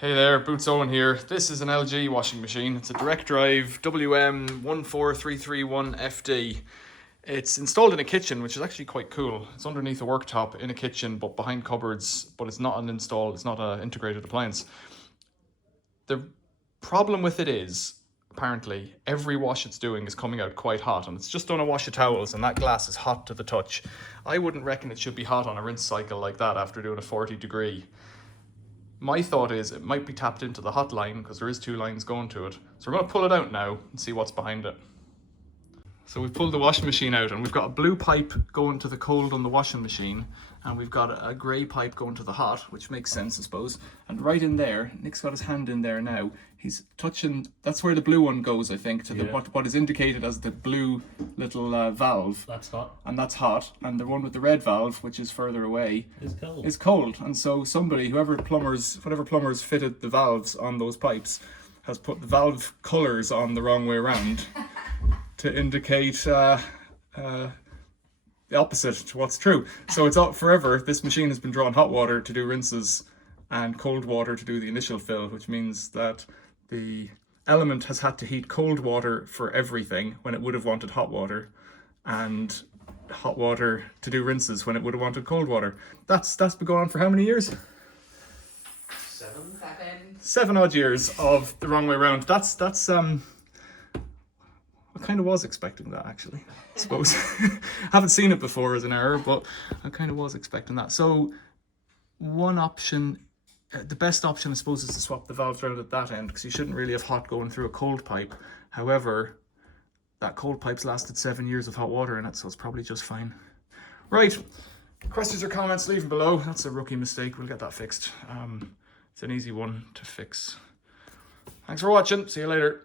Hey there, Boots Owen here. This is an LG washing machine. It's a direct drive WM14331FD. It's installed in a kitchen, which is actually quite cool. It's underneath a worktop in a kitchen, but behind cupboards, but it's not an install, it's not an integrated appliance. The problem with it is, apparently, every wash it's doing is coming out quite hot, and it's just done a wash of towels, and that glass is hot to the touch. I wouldn't reckon it should be hot on a rinse cycle like that after doing a 40 degree. My thought is it might be tapped into the hot line because there is two lines going to it. So we're going to pull it out now and see what's behind it. So we've pulled the washing machine out and we've got a blue pipe going to the cold on the washing machine, and we've got a grey pipe going to the hot, which makes sense, I suppose. And right in there, Nick's got his hand in there now. He's touching, that's where the blue one goes, I think, to the what is indicated as the blue little valve. That's hot. And that's hot. And the one with the red valve, which is further away, is cold. And so somebody, whatever plumbers fitted the valves on those pipes, has put the valve colours on the wrong way around to indicate the opposite to what's true. So it's out forever. This machine has been drawing hot water to do rinses and cold water to do the initial fill, which means that the element has had to heat cold water for everything when it would have wanted hot water, and hot water to do rinses when it would have wanted cold water. That's been going on for how many years? 7 odd years of the wrong way around. That's I kind of was expecting that, actually, I suppose. Haven't seen it before as an error, but I kind of was expecting that. So one option, the best option I suppose, is to swap the valves around at that end, because you shouldn't really have hot going through a cold pipe. However, that cold pipe's lasted 7 years of hot water in it, so it's probably just fine. Right, questions or comments, leave them below. That's a rookie mistake, we'll get that fixed. It's an easy one to fix. Thanks for watching, see you later.